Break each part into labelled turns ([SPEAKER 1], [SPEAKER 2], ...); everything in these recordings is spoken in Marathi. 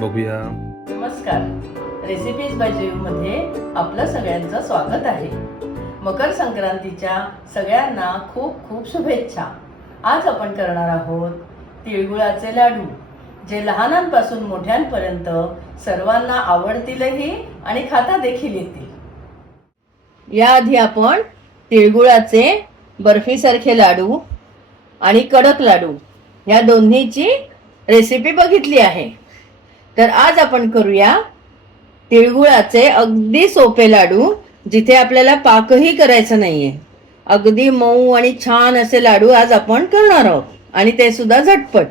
[SPEAKER 1] बघूया.
[SPEAKER 2] नमस्कार. रेसिपीज बायमध्ये आपलं सगळ्यांचं स्वागत आहे. मकर संक्रांतीच्या सगळ्यांना खूप खूप शुभेच्छा. आज आपण करणार आहोत तिळगुळाचे लाडू जे लहानांपासून मोठ्यांपर्यंत सर्वांना आवडतीलही आणि खाता देखील येतील. याआधी आपण तिळगुळाचे बर्फीसारखे लाडू आणि कडक लाडू या दोन्हीची रेसिपी बघितली आहे. तर आज आपण करूया तिळगुळाचे अगदी सोपे लाडू जिथे आपल्याला पाकही करायचं नाहीये. अगदी मऊ आणि छान असे लाडू आज आपण करणार आहोत आणि ते सुद्धा झटपट.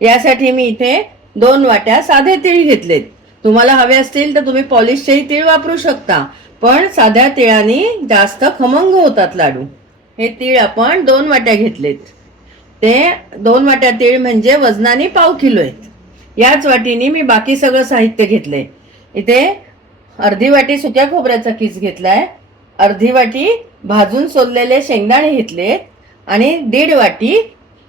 [SPEAKER 2] यासाठी मी इथे दोन वाट्या साधे तीळ घेतलेत. तुम्हाला हवे असतील तर तुम्ही पॉलिशचेही तीळ वापरू शकता पण साध्या तिळाने जास्त खमंग होतात लाडू. हे तीळ आपण दोन वाट्या घेतलेत. ते दोन वाट्या तीळ म्हणजे वजनाने पाव किलो आहेत. याच वाटीने मी बाकी सगळं साहित्य घेतलंय. इथे अर्धी वाटी सुक्या खोबऱ्याचा किस घेतलाय अर्धी वाटी भाजून सोललेले शेंगदाणे घेतले आणि दीड वाटी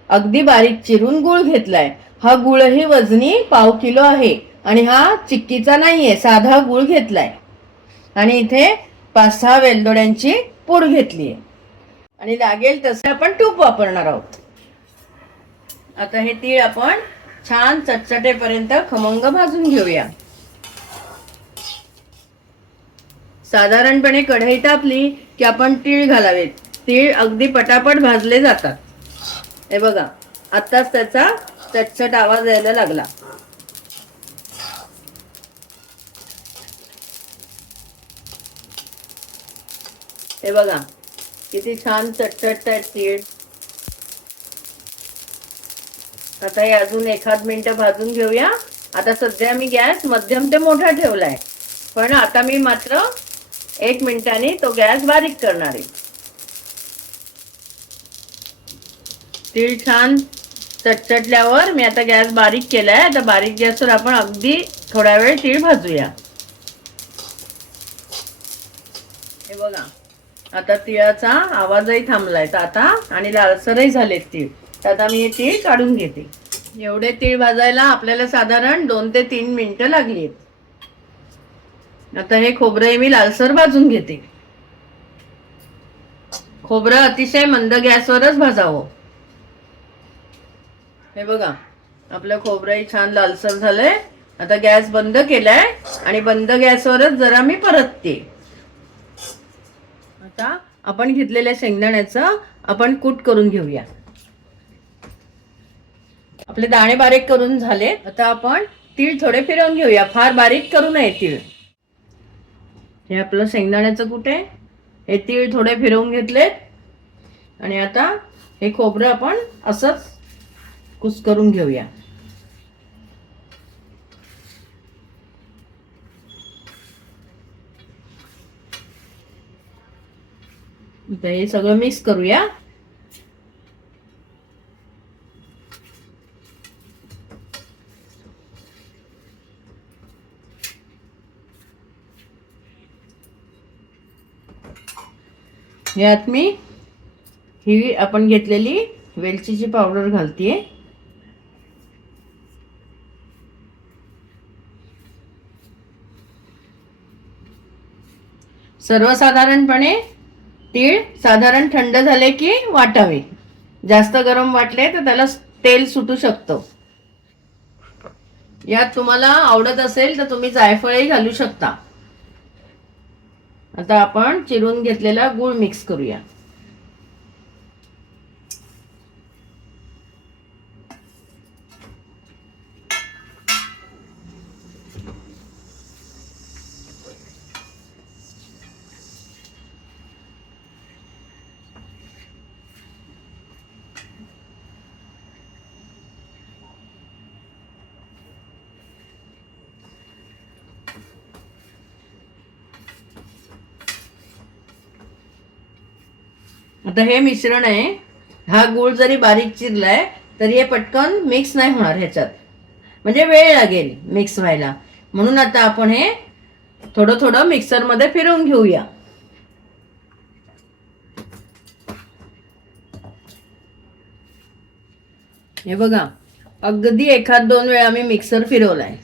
[SPEAKER 2] अगदी बारीक चिरून गुळ घेतलाय. हा गुळही वजनी पाव किलो आहे आणि हा चिक्कीचा नाहीये साधा गुळ घेतलाय. आणि इथे पाच सहा वेलदोड्यांची पूड घेतली आहे आणि लागेल तसे आपण तूप वापरणार आहोत. आता हे तीळ आपण छान चटचटेपर्यंत खमंग भाजून घेऊया. साधारणपणे कढई तापली की आपण तीळ घालावेत. तीळ अगदी पटापट भाजले जातात. हे बघा आत्ताच त्याचा चटचट आवाज यायला लागला. हे बघा किती छान चटचट आहेत तीळ. आता हे अजून एखाद मिनिट भाजून घेऊया. आता सध्या मी गॅस मध्यम ते मोठा ठेवलाय. पण आता मी मात्र एक मिनिटाने तो गॅस बारीक करणार आहे. तीळ छान चटचटल्यावर मी आता गॅस बारीक केलाय. आता बारीक गॅसवर आपण अगदी थोडा वेळ तीळ भाजूया. हे बघा आता तिळाचा आवाजही थांबलाय. तर आता आणि लालसरही झालेत तीळ. तर आता मी हे तीळ काढून घेते. एवढे तीळ भाजायला आपल्याला साधारण दोन ते तीन मिनिटं लागली आता हे खोबरं मी लालसर भाजून घेते. खोबरं अतिशय मंद गॅसवरच भाजावं. हे बघा आपलं खोबरंही छान लालसर झालंय. आता गॅस बंद केलाय आणि बंद गॅसवरच जरा मी परतते. आता आपण घेतलेल्या शेंगदाण्याचं आपण कूट करून घेऊया. आपले दाणे बारीक करून झाले. आता आपण तीळ थोडे फिरवून घेऊया. फार बारीक करू नये तीळ. हे आपलं शेंगदाण्याचं कुठे हे तीळ थोडे फिरवून घेतलेत. आणि आता हे खोबरं आपण असंच कुस करून घेऊया हे सगळं मिक्स करूया. यात मी ही आपण घेतलेली वेलचीची पावडर घालते सर्वसाधारणपणे तीळ साधारण थंड झाले की वाटावे. जास्त गरम वाटले तर त्याला तेल सुटू शकतं. यात तुम्हाला आवडत असेल तर तुम्ही जायफळही घालू शकता. आता आपण चिरून घेतलेला गूळ मिक्स करूया. आता हे मिश्रण आहे. हा गूळ जरी बारीक चिरलाय तरी हे पटकन मिक्स नाही होणार ह्याच्यात. म्हणजे वेळ लागेल मिक्स व्हायला. म्हणून आता आपण हे थोडं थोडं मिक्सरमध्ये फिरवून घेऊया. हे बघा अगदी एखाद दोन वेळा मी मिक्सर फिरवलाय.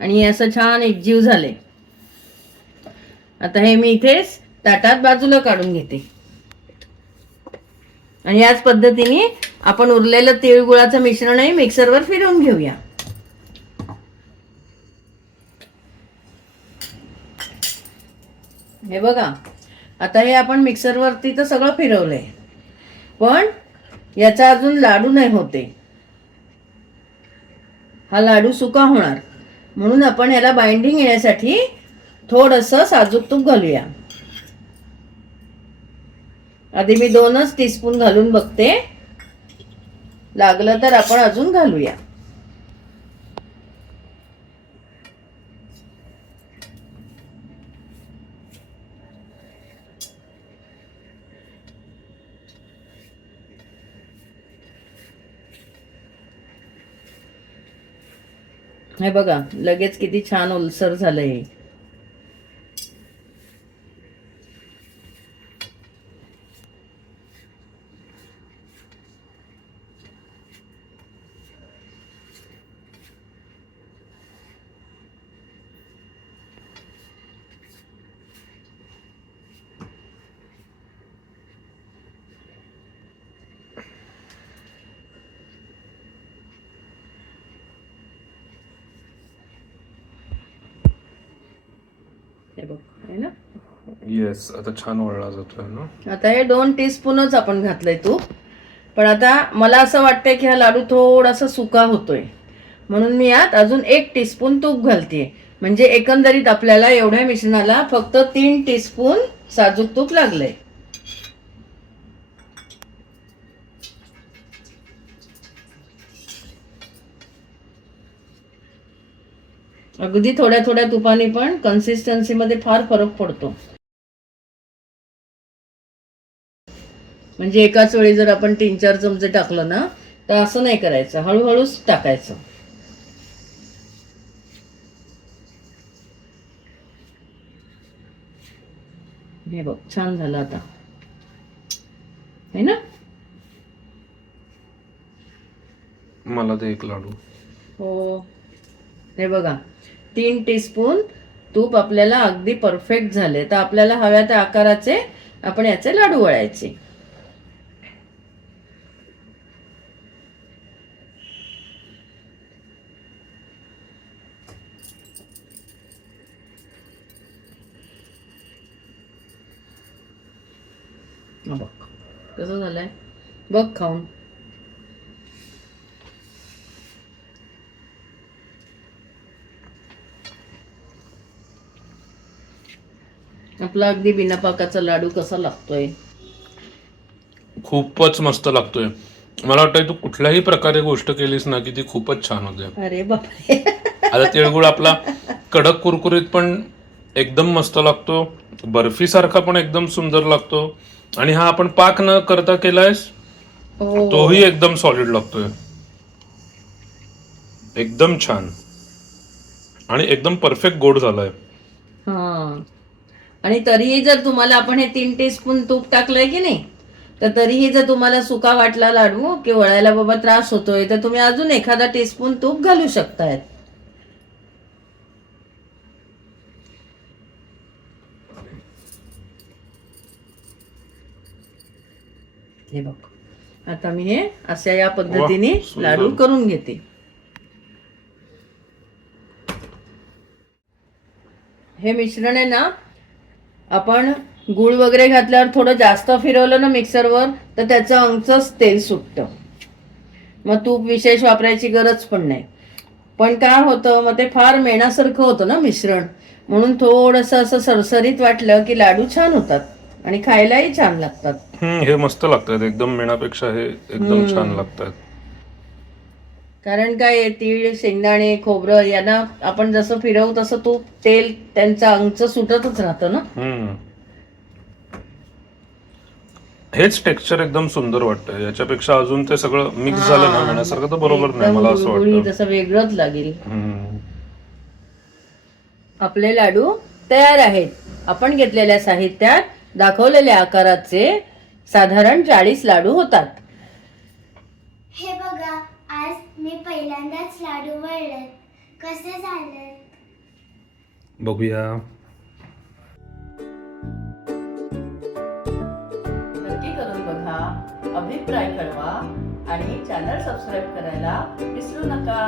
[SPEAKER 2] आणि असं छान एकजीव झाले आता हे मी इथेच ताटात बाजूला काढून घेते. आणि याच पद्धतीने आपण उरलेलं तिळगुळाचं मिश्रणही मिक्सरवर फिरवून घेऊया. हे बघा आता हे आपण मिक्सरवरती तर सगळं फिरवलंय. पण याचा अजून लाडू नाही होते. हा लाडू सुका होणार. म्हणून आपण याला बाइंडिंग येण्यासाठी थोडंसं साजूक तूप घालूया. आधी मी दोनच टीस्पून घालून बघते. लागलं तर आपण अजून घालूया. हे बघा लगेच किती छान ओलसर झालंय. हे बघ आहे ना?
[SPEAKER 1] येस आता छान वळला जातोय ना.
[SPEAKER 2] आता हे दोन टीस्पूनच आपण घातलंय तूप पण आता मला असं वाटतंय की हा लाडू थोडासा सुका होतोय. म्हणून मी यात अजून एक टीस्पून तूप घालते म्हणजे एकंदरीत आपल्याला एवढ्या मिश्रणाला फक्त तीन टीस्पून साजूक तूप लागलंय. अगदी थोड्या थोड्या तुपाने पण कन्सिस्टन्सीमध्ये फार फरक पडतो. म्हणजे एकाच वेळी जर आपण तीन चार चमचे टाकलं ना तर असं नाही करायचं. हळूहळूच टाकायचं. हे बघ छान झालं आता. है ना?
[SPEAKER 1] मला ते एक लाडू.
[SPEAKER 2] हो. हे बघा तीन टीस्पून तूप आपल्याला अगदी परफेक्ट झाले तर आपल्याला हव्या त्या आकाराचे आपण याचे लाडू वळायचे. बघ. कसं झालंय? बघ खाऊन. आपला अगदी बिना पाकाचा लाडू कसा लागतोय?
[SPEAKER 1] खूपच मस्त लागतोय. मला वाटतंय तू कुठल्याही प्रकारे गोष्ट केलीस ना की ती खूपच छान होते.
[SPEAKER 2] अरे बापरे.
[SPEAKER 1] आता तिळगुळ आपला कडक कुरकुरीत पण एकदम मस्त लागतो. बर्फी सारखा पण एकदम सुंदर लागतो. आणि हा आपण पाक न करता केलायस
[SPEAKER 2] हो.
[SPEAKER 1] तोही एकदम सॉलिड लागतोय. एकदम छान. आणि एकदम परफेक्ट गोड झालाय.
[SPEAKER 2] आणि तरीही जर तुम्हाला आपण हे तीन टीस्पून तूप टाकलंय की नाही तर तरीही जर तुम्हाला सुका वाटला लाडू की वळायला बाबा त्रास होतोय तर तुम्ही अजून एखादा टीस्पून तूप घालू शकतायत. हे बघ. आता मी हे अशा या पद्धतीने. लाडू करून घेते. हे मिश्रण आहे ना आपण गुळ वगैरे घातल्यावर थोडं जास्त फिरवलं ना मिक्सरवर तर त्याचं अंगचंच तेल सुटतं. मग तूप विशेष वापरायची गरज पण नाही. पण काय होतं? मग ते फार मेणासारखं होतं ना मिश्रण. म्हणून थोडंसं असं सरसरीत वाटलं की लाडू छान होतात आणि खायलाही छान लागतात.
[SPEAKER 1] हे मस्त लागतात. एकदम मेणापेक्षा हे एकदम छान लागतात.
[SPEAKER 2] कारण काय तीळ शेंगदाणे खोबरं यांना आपण जसं फिरवू तसं तूप तेल त्यांचं अंगचं सुटतच राहतं ना.
[SPEAKER 1] हेच टेक्स्चर एकदम सुंदर वाटतं याच्यापेक्षा अजून ते सगळं मिक्स झालं ना म्हणण्यासारखं तर बरोबर नाही मला असं वाटतं.
[SPEAKER 2] असं वेगळंच लागेल. आपले लाडू तयार आहेत. आपण घेतलेल्या साहित्यात दाखवलेल्या आकाराचे साधारण चाळीस लाडू होतात.
[SPEAKER 3] हे बघा आज मी पहिल्यांदाच लाडू वळलेत कसे झालेत?
[SPEAKER 1] बघूया.
[SPEAKER 2] ट्राय कळवा आणि चॅनल सबस्क्राईब करायला विसरू नका.